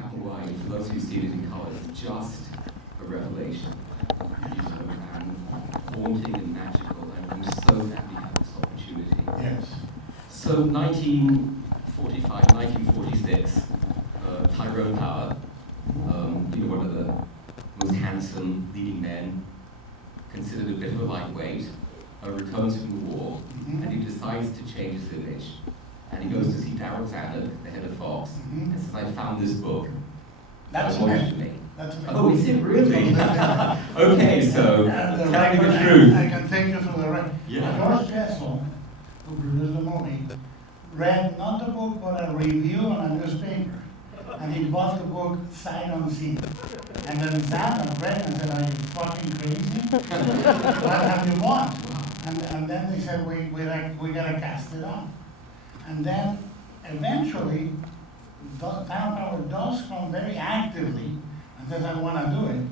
black and white, for those who've seen it in colour, is just a revelation. And haunting and magical, and I'm so glad we have this opportunity. Yes. So 1945, 1946, Tyrone Power, one of the most handsome leading men, considered a bit of a lightweight, returns from the war, and he decides to change his image. And he goes to see Darryl Zanuck, the head of Fox, and says, I found this book. That's amazing. That's amazing. Oh, is it really? Okay, so tell me the truth. I can take you through the right. Yeah. George Jessel, who produced the movie, read not the book but a review on a newspaper. And he bought the book sight unseen. And then Zanuck read it and said, are you fucking crazy? What have you bought? And then they said, we gotta cast it on. And then eventually, Town Power does come very actively and says, I want to do it.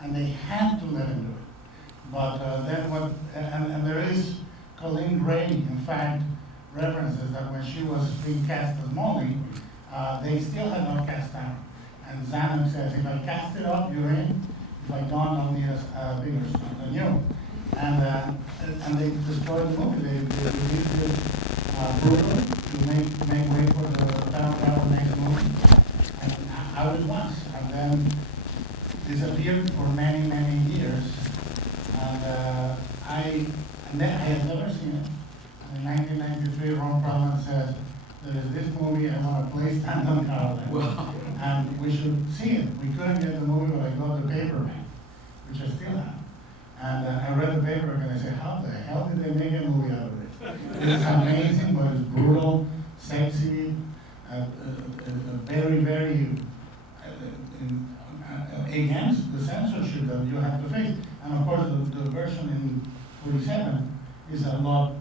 And they had to let him do it. But then what, and there is Colleen Gray, in fact, references that when she was being cast as Molly, they still had not cast out. And Zanuck says, if I cast it up, you're in. If I don't, I'll need a bigger stunt than you. And they destroyed the movie. They released it brutal to make way for the Town Power next movie. And out it was. And then disappeared for many, many years. And I had never seen it. And in 1993, Ron Perlman said, there is this movie, I want to play Stanton Carlin. Wow. And we should see it. We couldn't get the movie, but I got the paperback, which I still have. And I read the paperback and I said, how the hell did they make a movie out of it? It's amazing, but it's brutal, sexy, very, very against the censorship that you have to face. And of course, the version in 47 is a lot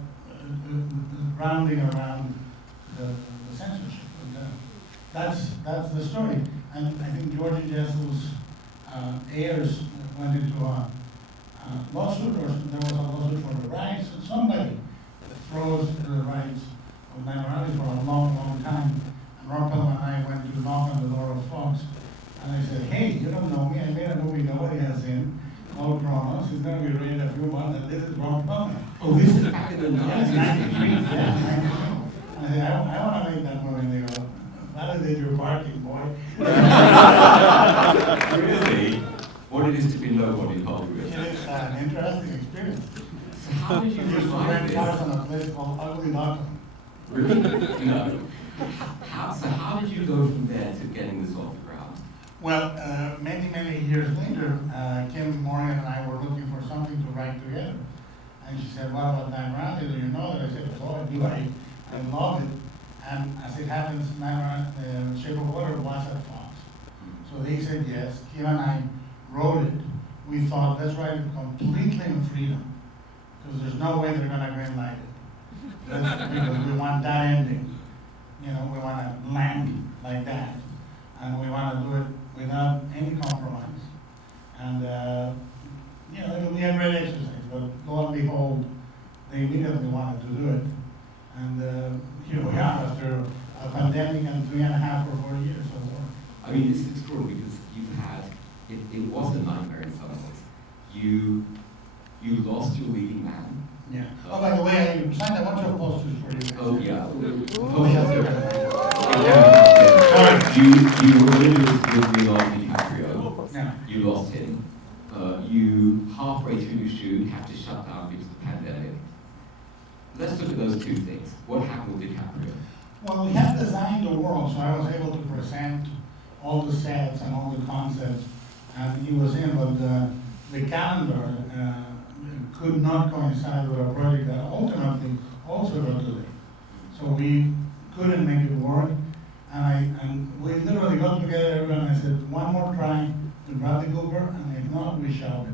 rounding around the censorship. But, that's the story. And I think George Jessel's heirs went into a lawsuit, or there was a lawsuit for the rights. Somebody froze the rights of Nine Rally for a long, long time. And Ron Perlman and I went to knock on the door of Fox. And I said, hey, you don't know me. I made a movie nobody has seen called Kronos. It's going to be rated a few months, and this is Ron Perlman. Oh, this is back in the 90s. Yes, 93. Yeah, 93. And I said, I want to make that movie. And they go, validate your parking, boy. Really? What it is to be nobody, Hollywood. It is an interesting experience. So how did you used to revive rent this? cars on a place called Ugly Duckling. Really? No. How did you go from there to getting this off the ground? Well, many, many years later, Kim Morgan and I were looking for something to write together. And she said, what about Nine Rally? Do you know that? I said, oh, I do. I love it. And as it happens, Shape of Water was at Fox. So they said yes. Kim and I wrote it. We thought, let's write it completely in freedom, because there's no way they're going to greenlight it. Because we want that ending. We want to land like that. And we want to do it without any compromise. And, it'll be a great exercise, but lo and behold, they immediately wanted to do it. And here we are after a pandemic and 3.5 or 4 years of work. I mean, it's extraordinary because you've had, it was a nightmare in some ways. You lost your leading man. Yeah. Oh, by the way, I signed a bunch of posters for you. Oh, yeah. Sorry. You were in with Leonardo DiCaprio. Yeah. You lost him. You, halfway through the shoot, have to shut down because of the pandemic. Let's look at those two things. What happened with DiCaprio? Well, we have designed the world, so I was able to present all the sets and all the concepts, and he was in, but the calendar could not coincide with a project that ultimately also got delayed. So we couldn't make it work, and we literally got together, everyone, and I said, one more try with Bradley Cooper, and if not, we shall it.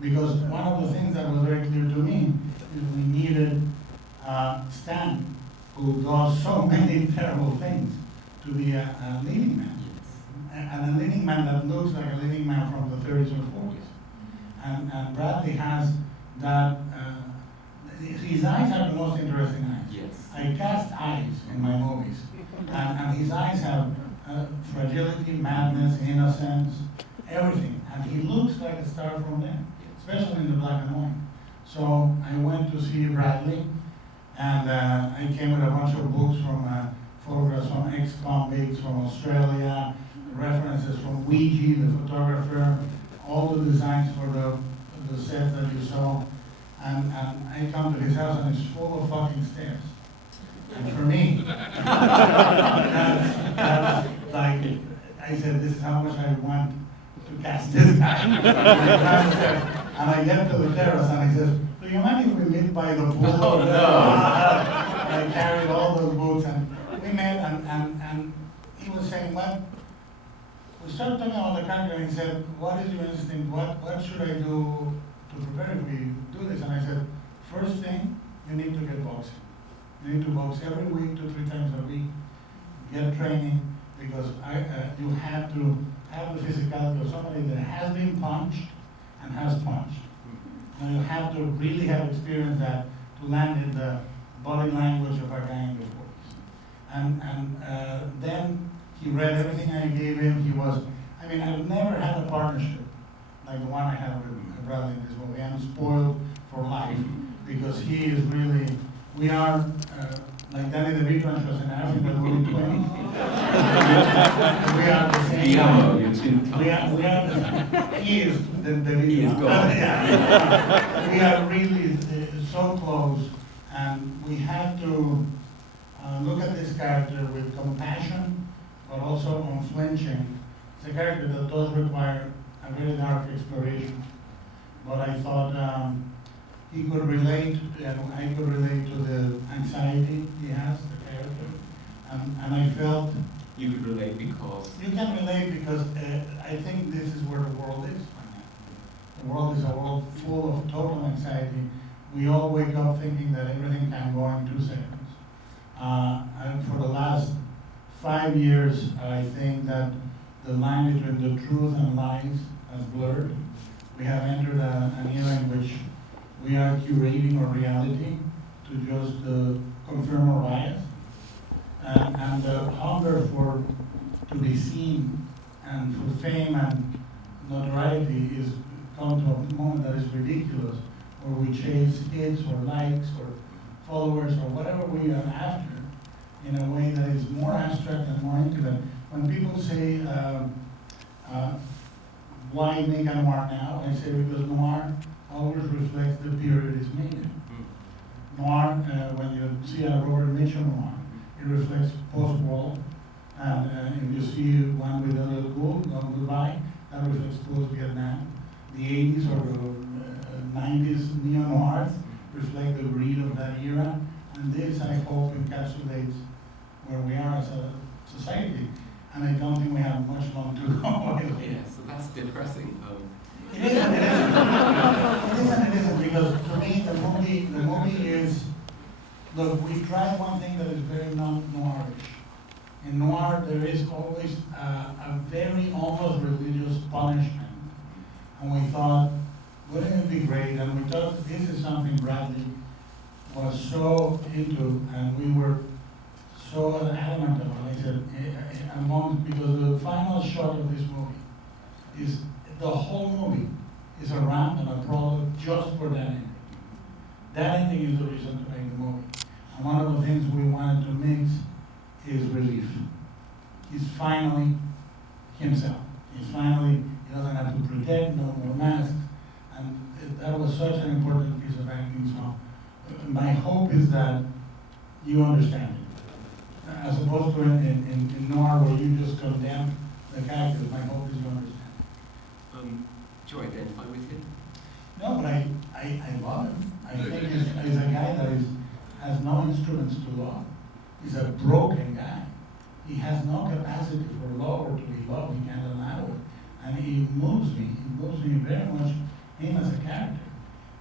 Because one of the things that was very clear to me is we needed Stan, who does so many terrible things, to be a leading man. And a leading man that looks like a leading man from the 30s or 40s. And Bradley has that, his eyes are the most interesting eyes. Yes. I cast eyes in my movies. And his eyes have fragility, madness, innocence, everything. And he looks like a star from there, especially in the black and white. So I went to see Bradley, and I came with a bunch of books from photographs from ex-convicts from Australia, references from Ouija, the photographer, all the designs for the sets that you saw. And I come to his house and it's full of fucking stairs. And for me, that's like, I said, this is how much I want to cast this guy. And I get to the terrace and he says, do you mind if we meet by the pool? Oh, no. I carried all those books and we met and he was saying, well, we started talking about the character and he said, what is your instinct? What should I do to prepare if we do this? And I said, first thing, you need to get boxing. You need to box every week, 2 or 3 times a week, get training, because you have to have the physicality of somebody that has been punched and has punched. And you have to really have experience that to land in the body language of a guy in the 40s. And then he read everything I gave him. He was, I mean, I've never had a partnership like the one I had with Bradley in this movie. I'm spoiled for life because he is really, we are like Danny DeVito and Schwarzenegger in the movie 20. We are the same. Guillermo, you're too tough. We are the same. He is the DeVito. He is gone. We are really so close, and we had to look at this character with compassion, but also unflinching. It's a character that does require a very dark exploration, but I thought he could relate, and I could relate to the anxiety he has, the character, and I felt You could relate because you can relate because I think this is where the world is right now. The world is a world full of total anxiety. We all wake up thinking that everything can go in 2 seconds. And for the last 5 years, I think that the line between the truth and lies has blurred. We have entered an era in which we are curating our reality to just confirm our bias. And the hunger to be seen and for fame and notoriety is come to a moment that is ridiculous, where we chase hits or likes or followers or whatever we are after in a way that is more abstract and more intimate. When people say, why make a noir now? I say because noir always reflects the period it's made in. Noir, when you see a Robert Mitchum noir, it reflects post-war, and if you see one with a little goodbye, that reflects post-Vietnam. The 80s or the 90s neo-noirs reflect the greed of that era, and this, I hope, encapsulates where we are as a society. And I don't think we have much long to go. yeah, so that's depressing. It is and it isn't. It is and it isn't, because to me the movie is, look, we tried one thing that is very non-noirish. In noir, there is always a very almost religious punishment. And we thought, wouldn't it be great? And we thought this is something Bradley was so into, and we were so adamant about. I said, because the final shot of this movie is, the whole movie is a rant and a prologue just for that ending. That ending is the reason to make the movie. And one of the things we wanted to mix is relief. He's finally himself. He doesn't have to pretend, no more masks. And that was such an important piece of acting. So my hope is that you understand it. As opposed to in noir where you just condemn the characters, my hope is you understand. Do you identify with him? No, but I love him. I think he's a guy that has no instruments to love. He's a broken guy. He has no capacity for love or to be loved. He can't allow it. And he moves me. He moves me very much, him as a character.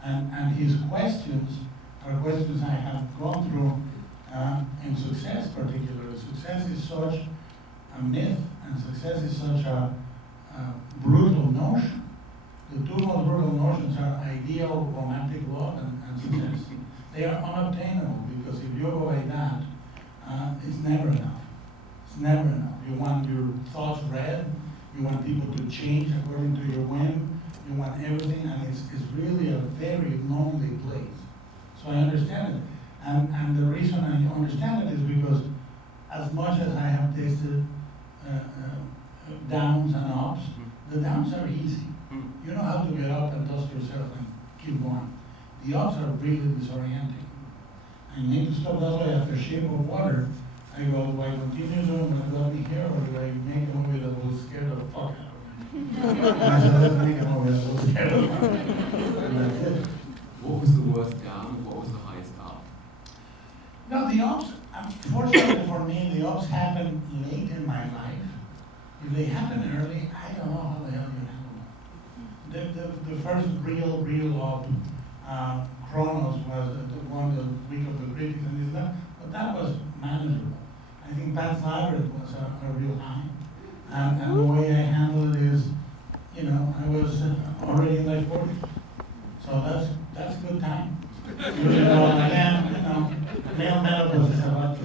And his questions are questions I have gone through in Success particularly. Success is such a myth, and success is such a brutal notion. The two most brutal notions are ideal romantic love and success. They are unobtainable because if you go by that, it's never enough. It's never enough. You want your thoughts read, you want people to change according to your whim, you want everything, and it's really a very lonely place. So I understand it. And the reason I understand it is because as much as I have tasted downs and ups, the downs are easy. You know how to get up and dust yourself and keep going. The ups are really disorienting. I need to stop. That's why after Shape of Water, I go, do I continue doing what got me here, or do I make a movie that will scare the fuck out of me? And I said, let's make a movie that will scare the fuck out of me. And that's it. What was the worst down and what was the highest up? No, the ups, unfortunately for me, the ups happened late in my life. If they happen early, I don't know how the hell you handle them. The first real up, Chronos was the one, the week of the critics and this and that, but that was manageable. I think Pat Labyrinth was a real high. And the way I handle it is, you know, I was already in my 40s. So that's a good time. You know, again, you know, male menopause is about to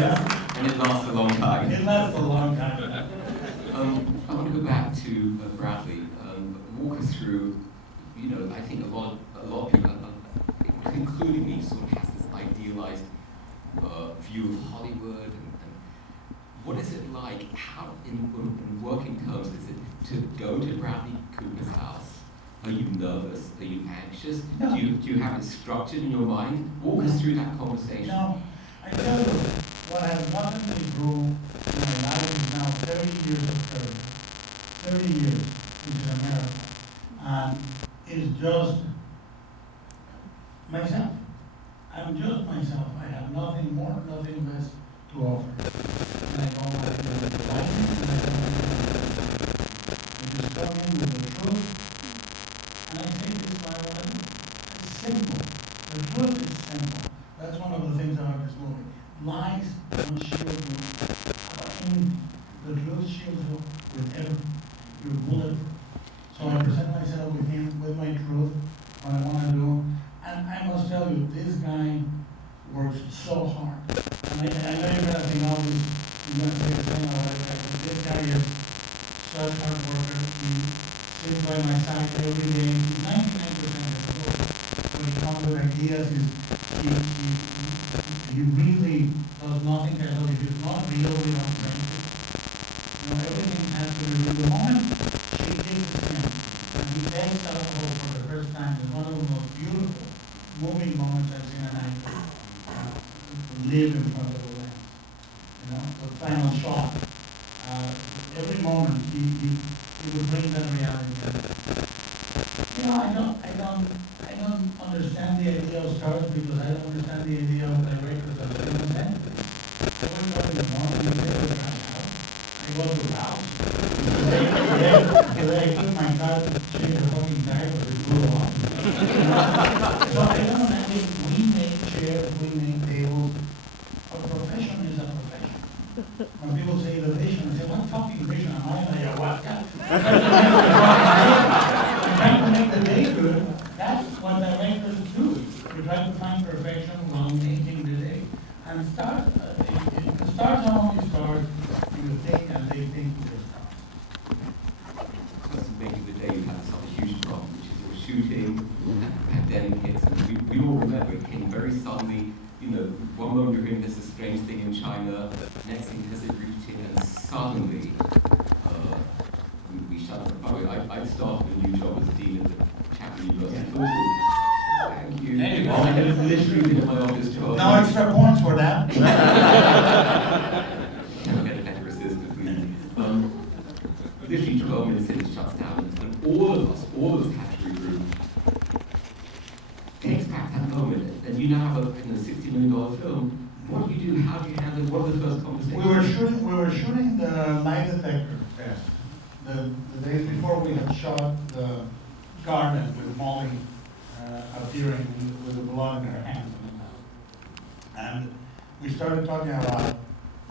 yeah. And it lasts a long time. It lasts a long time. I want to go back to Bradley. Walk us through, you know, I think a lot of people, including me, sort of has this idealized view of Hollywood. And what is it like? How, in working terms, is it to go to Bradley Cooper's house? Are you nervous? Are you anxious? No. Do you have it structured in your mind? Walk us through that conversation. No, I tell you, what has gotten me through in my life is now 30 years of therapy. 30 years, which is a miracle. And it's just myself. I'm just myself. I have nothing more, nothing less to offer. And I don't want to do the likeness, and I don't want to I just come in with the truth, and I say this is what I want to do. It's simple. The truth is simple. That's one of the things about this movie. Lies don't shield you about anything. The truth shields you with everything. You're bulletproof. So I present myself with him, with my truth, what I want to do. And I must tell you, this guy works so hard. And I know you're going to think all this, you're going to say the thing about it, but this guy is such a hard worker. He sits by my side every day. He's 99% of the book. When he comes with ideas, he really does nothing casual. If it's not real, we don't print it. You know, everything has to be real. The moment she takes the pen and he takes alcohol for the first time is one of the most beautiful, moving moments I've seen an actor live in front of the lens. You know, the final shot. Every moment he would bring that reality. You know, I don't understand the idea of stars because I don't understand the idea of directors of cinema. So I go in the morning and say, I go to the house. Today I took my car to change the fucking tire, but it blew off. So I don't know, I mean, we make chairs, we make tables. Our profession is a profession. When people say innovation, I say, what fucking vision am I? Ayahuasca? I'm trying to make the day good. That's what directors do. You try to find perfection while making the day. And stars are only stars you think and they think they're stars. Because of making the day, you had such a huge problem, which is your shooting, pandemic hits, and we all remember it came very suddenly. You know, one moment you're hearing there's a strange thing in China, next thing there's a routine, and suddenly we shut down. By the way, I started a new job as dean at the Chapel University. Thank you. There you go. I had literally been in my office 12 No extra points for that. Never get a better assistant, please. Literally 12 minutes in, it shuts down, and all of us had to regroup. Takes back that moment, and you now have a $60 million film. What do you do? How do you handle it? What are the first conversations? We were shooting the lie detector test. The days before we had shot the garden with Molly appearing with the blood in her hands. And we started talking about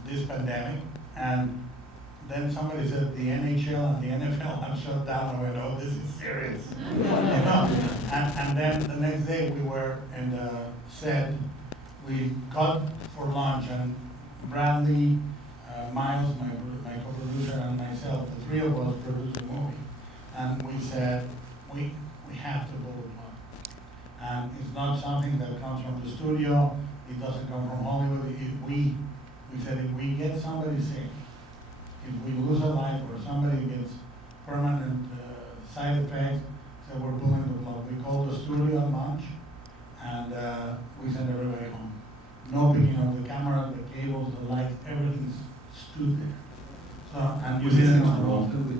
this pandemic, and then somebody said the NHL and the NFL have shut down, and we went, oh, this is serious. You know? And then the next day we were in the set, we got for lunch, and Bradley, Miles, my co-producer, and myself, the three of us produced the movie. And we said, we have to go with blood. And it's not something that comes from the studio, it doesn't come from Hollywood. We said if we get somebody sick, if we lose a life or somebody gets permanent side effects, so we're pulling the plug. We called the studio a bunch, and we sent everybody home. No picking up the camera, the cables, the lights, everything's stood there. So, and Was this in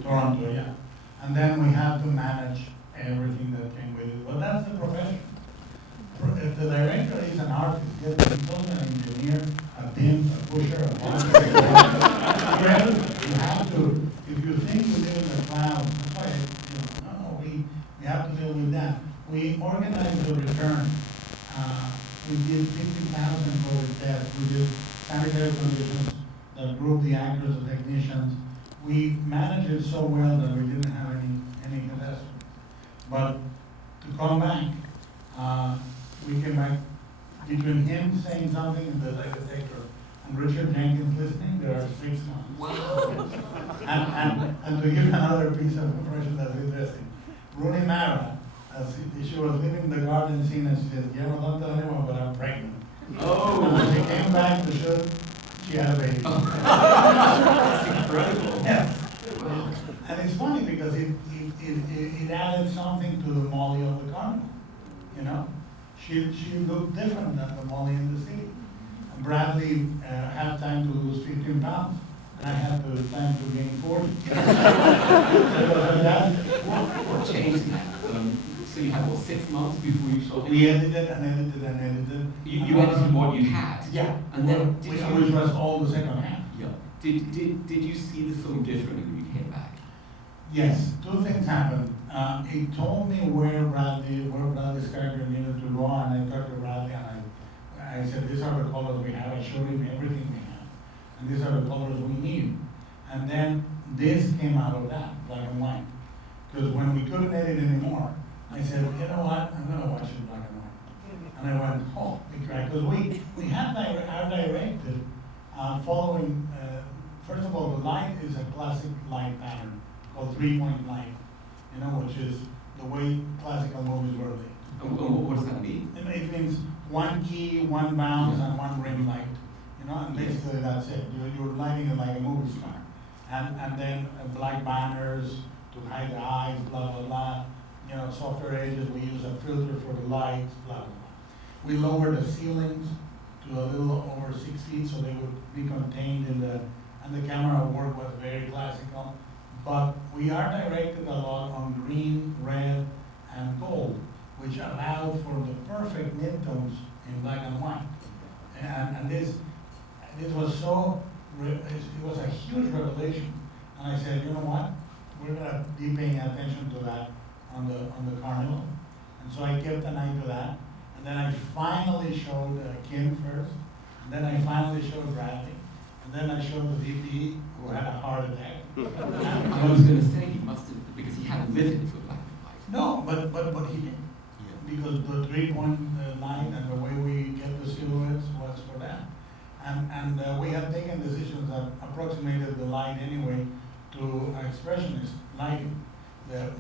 Toronto, yeah. And then we had to manage everything that came with it. But that's the profession. If the director is an artist, yes, he's also an engineer, a pimp, a pusher, a boxer. You have to, if you think you live in the clouds, that's why, no, we have to deal with that. We organized the return. We did 50,000 COVID tests. We did sanitary conditions that grouped the actors, the technicians. We managed it so well that we didn't have any catastrophe. But to come back, we came back between him saying something in the lie detector and Richard Jenkins listening. There are 6 months. Wow. And to give another piece of information that's interesting, Rooney Mara, she was leaving the garden scene and she said, Guillermo, don't tell anyone, but I'm pregnant. Oh. And when she came back to shoot, she had a baby. That's incredible. Yes. Wow. And it's funny because it added something to the Molly of the carnival. You know, she looked different than the Molly in the city. And Bradley had time to lose 15 pounds, and I had the time to gain 40. What changed that? So you had, what, 6 months before you shot it? We edited and edited and edited. You edited what you had? Yeah. And then which was all the second half. Yeah. Did you see the film differently when you came back? Yes, 2 things happened. It told me where Bradley's character needed to go, and I talked to Bradley and I said, these are the colors we have. I showed him everything we have. And these are the colors we need. And then this came out of that, black and white. Because when we couldn't edit anymore, I said, you know what, I'm going to watch it black and white. And I went, oh, we cried. Because we had our director following, first of all, the light is a classic light pattern called 3-point light, you know, which is the way classical movies were made. What does that mean? It means 1 key, 1 bounce, and 1 ring light. You know, and basically that's it. You're lighting it like a movie star. And then black banners to hide the eyes, blah, blah, blah. You know, softer edges, we use a filter for the lights, blah, blah, blah. We lowered the ceilings to a little over 6 feet so they would be contained in and the camera work was very classical. But we are directed a lot on green, red, and gold, which allowed for the perfect midtones in black and white. And this was it was a huge revelation. And I said, you know what? We're gonna be paying attention to that on the carnival. And so I kept an eye to that. And then I finally showed Kim first. And then I finally showed Bradley. And then I showed the VP who had a heart attack. I was going to say he must have, because he hadn't lit it for black and white. No, but he did. Yeah. Because the 3-point light and the way we get the silhouettes was for that. And we had taken decisions that approximated the light anyway to expressionist lighting.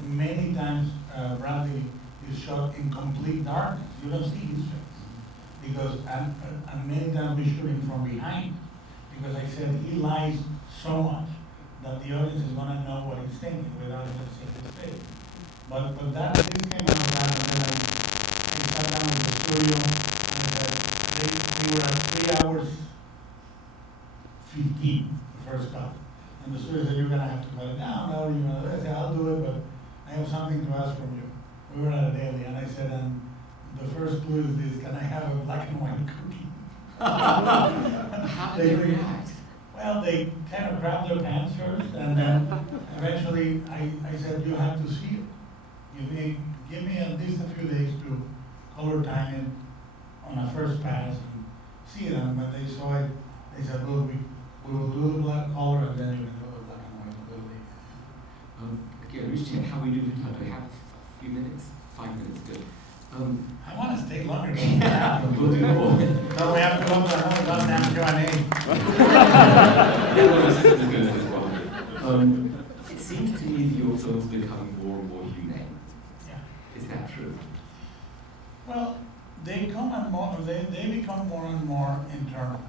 Many times Bradley is shot in complete darkness. You don't see his face. Because, and many times we shoot him from behind. Because I said he lies so much that the audience is going to know what he's thinking without even seeing his face. But this came out of that, and then I sat down in the studio, and we were at 3 hours 15, the first cut. And the studio said, you're going to have to cut it down. I said, I'll do it, but I have something to ask from you. We were at a daily, and I said, and the first clue is this, can I have a black and white cookie? How did they react? Well, they kind of grabbed their pants first, and then eventually I said, you have to see it. Give me at least a few days to color time it on a first pass and see it. And when they saw it, they said, well, we will do the black color and then you can do the black and white a little later. Okay, let's check how we do the time. Do we have a few minutes? 5 minutes, good. I want to stay longer than that. We'll do more. So we have to go to another goddamn Q&A. Yeah, well, this is good as well. It seems to me that your films become more and more humane. Yeah. Is that true? Well, they become more and more internal.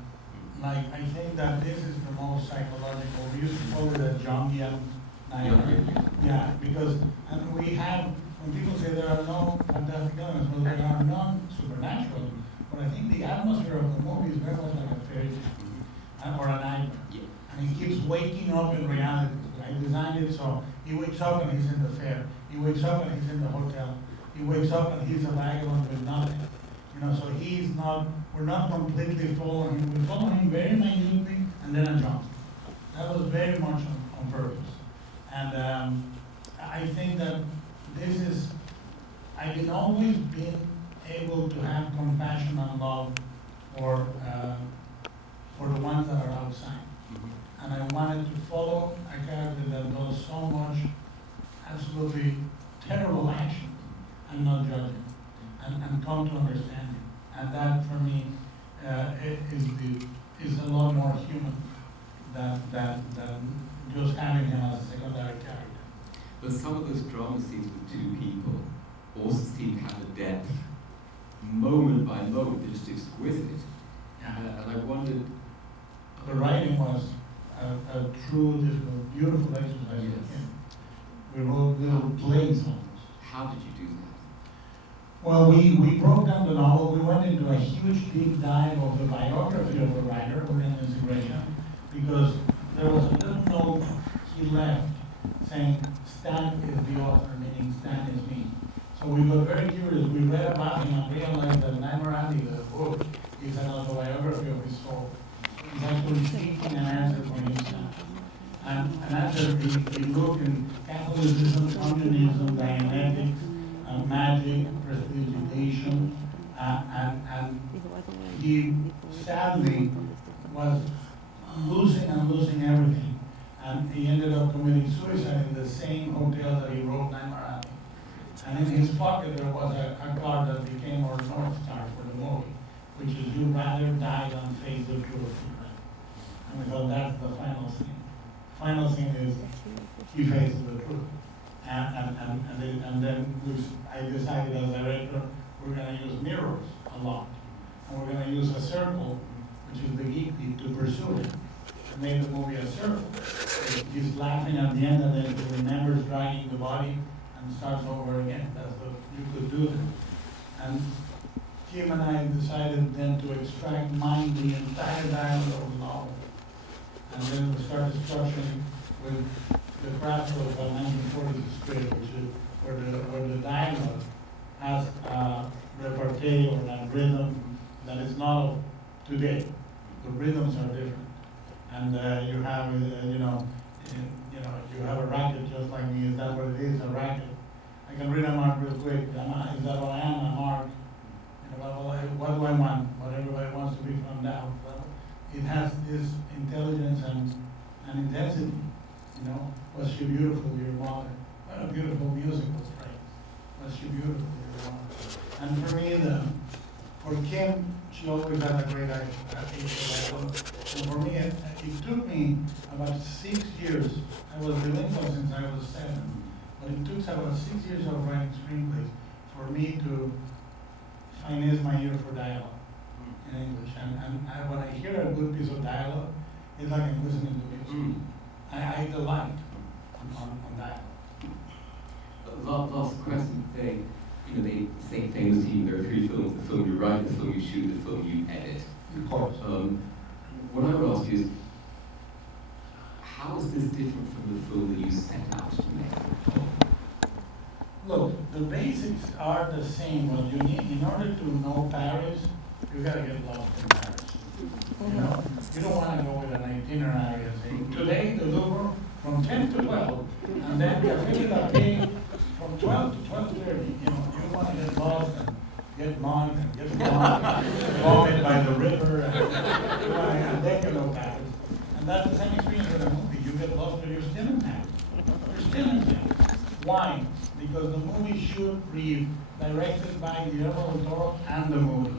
Like, I think that this is the most psychological. We used to call it a Jungian nightmare. Yeah, because and we have, when people say there are no fantastic elements, well, there are none supernatural, but I think the atmosphere of the movie is very much like a fairy tale or a nightmare. Yeah. And he keeps waking up in reality. I designed it so he wakes up and he's in the fair. He wakes up and he's in the hotel. He wakes up and he's a vagabond with nothing. You know, so he's not, we're not completely following him. We follow him very minutely and then a jump. That was very much on purpose. And I think that this is, I've always been able to have compassion and love for the ones that are outside. And I wanted to follow a character that does so much absolutely terrible action and not judge him and come to understand him. And that for me is a lot more human than just having him as a secondary character. But some of those drama scenes with two people also seem to have a depth, moment by moment, they're just exquisite. Yeah. And I wondered. The writing was a true, difficult, beautiful exercise. Yes. We wrote little plays almost. How did you do that? Well, we broke down the novel. We went into a huge deep dive of the biography of the writer, Guillermo Del Toro, because there was a little note he left saying, Stan is the author, meaning Stan is me. So we got very curious. We read about him and realized that Nightmare Alley, the book, is an autobiography of his soul. He's actually seeking an answer for himself. And an answer, he looked in Catholicism, communism, Dianetics, magic, prestidigitation, and he sadly was losing everything. And he ended up committing suicide in the same hotel that he wrote Nightmare Alley. And in his pocket there was a card that became our North Star for the movie, which is "You rather die than face the truth." And we thought that's the final scene. Final scene is he faces the truth. And then I decided as director, we're going to use mirrors a lot. And we're going to use a circle, which is the geek beat, to pursue it. I made the movie a circle. He's laughing at the end and then he remembers dragging the body and starts over again. You could do that. And Kim and I decided then to extract mine the entire dialogue of the novel. And then we started structuring with the craft of a 1940s script, which is where the dialogue has a repartee or a rhythm that is not of today. The rhythms are different, and you have you have a racket just like me. Is that what it is? A racket. I can read a mark real quick. Is that what I am? A mark. What do I want? What everybody wants to be from now. Well, it has this intelligence and intensity. Was she beautiful, your mother? What a beautiful musical phrase. Was she beautiful, your mother? And for me, for Kim, she always had a great eye. And for me, it took me about 6 years. I was bilingual since I was 7, but it took about 6 years of writing screenplays for me to finesse my ear for dialogue in English. And when I hear a good piece of dialogue, it's like I'm listening to music. I delight on that. Last question. They say famous to you, there are 3 films: the film you write, the film you shoot, the film you edit. Of course. What I would ask you is, how is this different from the film that you set out to make? Look, the basics are the same. What you need, in order to know Paris, you gotta get lost in Paris. You don't want to go with an itinerary and say, today the Louvre from 10 to 12, and then Café de la Paix from 12 to 12:30. You want to get lost and get mugged and get vomit by the river, and then you know Paris. And that's the same experience with a movie. You get lost, but you're still in Paris. You're still in Paris. Why? Because the movie should read directed by Guillermo Del Toro and the movie.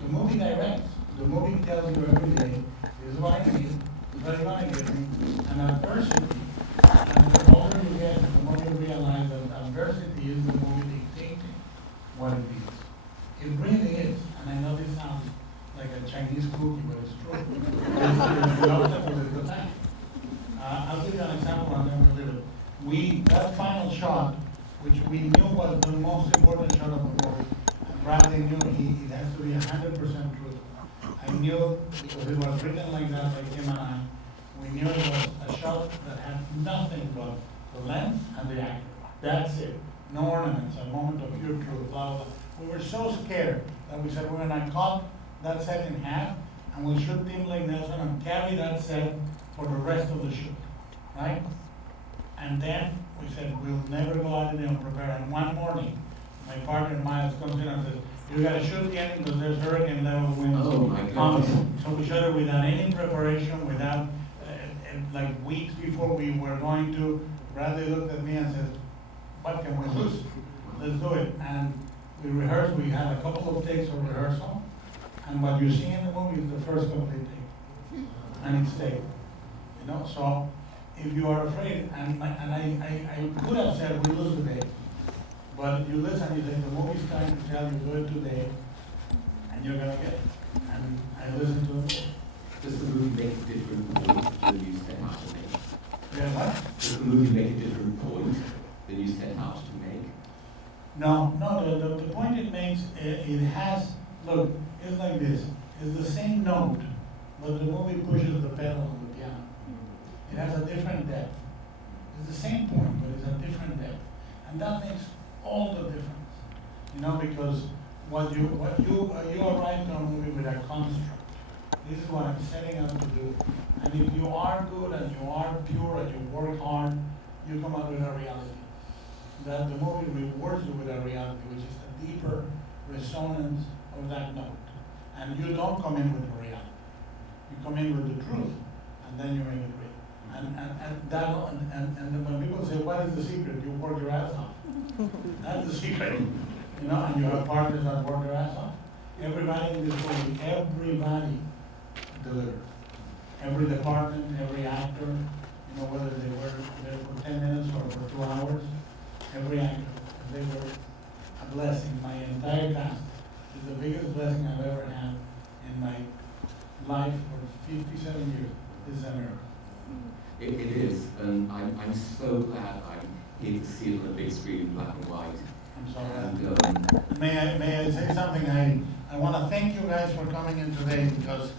The movie directs. The movie tells you every day, this is what I need, this is what you're gonna give me, and adversity. And the older you get, the more you realize that adversity is the movie dictating what it is. It really is, and I know this sounds like a Chinese cookie, but it's true. It's the opposite of the time. I'll give you an example and then we'll leave it. That final shot, which we knew was the most important shot of the movie, and Bradley knew it has to be 100% true. I knew, because it was written like that by him and I, we knew it was a shot that had nothing but the lens and the actor. That's it. No ornaments, a moment of pure truth, blah, blah, blah. We were so scared that we said we're gonna cut that set in half and we'll shoot Tim Lake Nelson and carry that set for the rest of the shoot, right? And then we said, we'll never go out in the unprepared. And one morning, my partner Miles comes in and says, you gotta shoot the ending because there's hurricane level winds. Oh my God. Coming. So we shot it without any preparation, without, like weeks before we were going to. Bradley looked at me and said, what can we lose? Let's do it. And we rehearsed, we had a couple of takes of rehearsal. And what you see in the movie is the first complete take. And it stayed. You know, so if you are afraid, and I could have said we lose today, but you listen, you think the movie's trying to tell you do it today, and you're gonna get it. And I listened to it. Does the movie make a different point than you set out to make? Yeah, what? Does the movie make a different point than you set out to make? No, the point it makes, it has, look, it's like this. It's the same note, but the movie pushes the pedal on the piano. It has a different depth. It's the same point, but it's a different depth. And that makes all the difference. You know, because you arrive to a movie with a construct. This is what I'm setting up to do. And if you are good and you are pure and you work hard, you come out with a reality. That the movie rewards you with a reality, which is a deeper resonance of that note. And you don't come in with a reality. You come in with the truth, and then you make it real. And when people say, what is the secret? You work your ass off. That's the secret. You know, and you have partners that work their ass off. Everybody in this movie, everybody delivers. Every department, every actor, you know, whether they were there for 10 minutes or for 2 hours, every actor, they were a blessing. My entire cast is the biggest blessing I've ever had in my life for 57 years. This is a miracle. It is, and I'm so glad I'm here to see it on a big screen in black and white. I'm sorry. And, May I say something? I want to thank you guys for coming in today because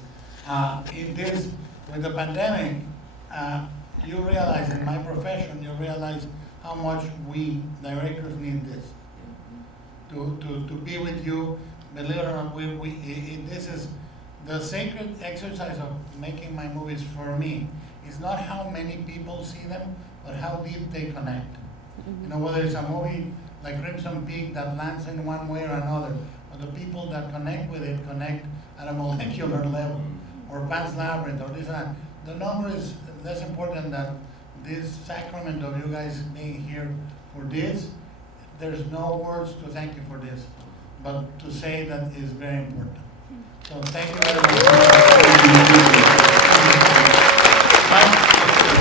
in this, with the pandemic, you realize in my profession, you realize how much we directors need this. To be with you, believe it or not, this is the sacred exercise of making my movies for me. It's not how many people see them, but how deep they connect. You know, whether it's a movie like Crimson Peak that lands in one way or another, but the people that connect with it connect at a molecular level, or Pan's Labyrinth, or this and that. The number is less important than this sacrament of you guys being here for this. There's no words to thank you for this, but to say that is very important. So thank you very much.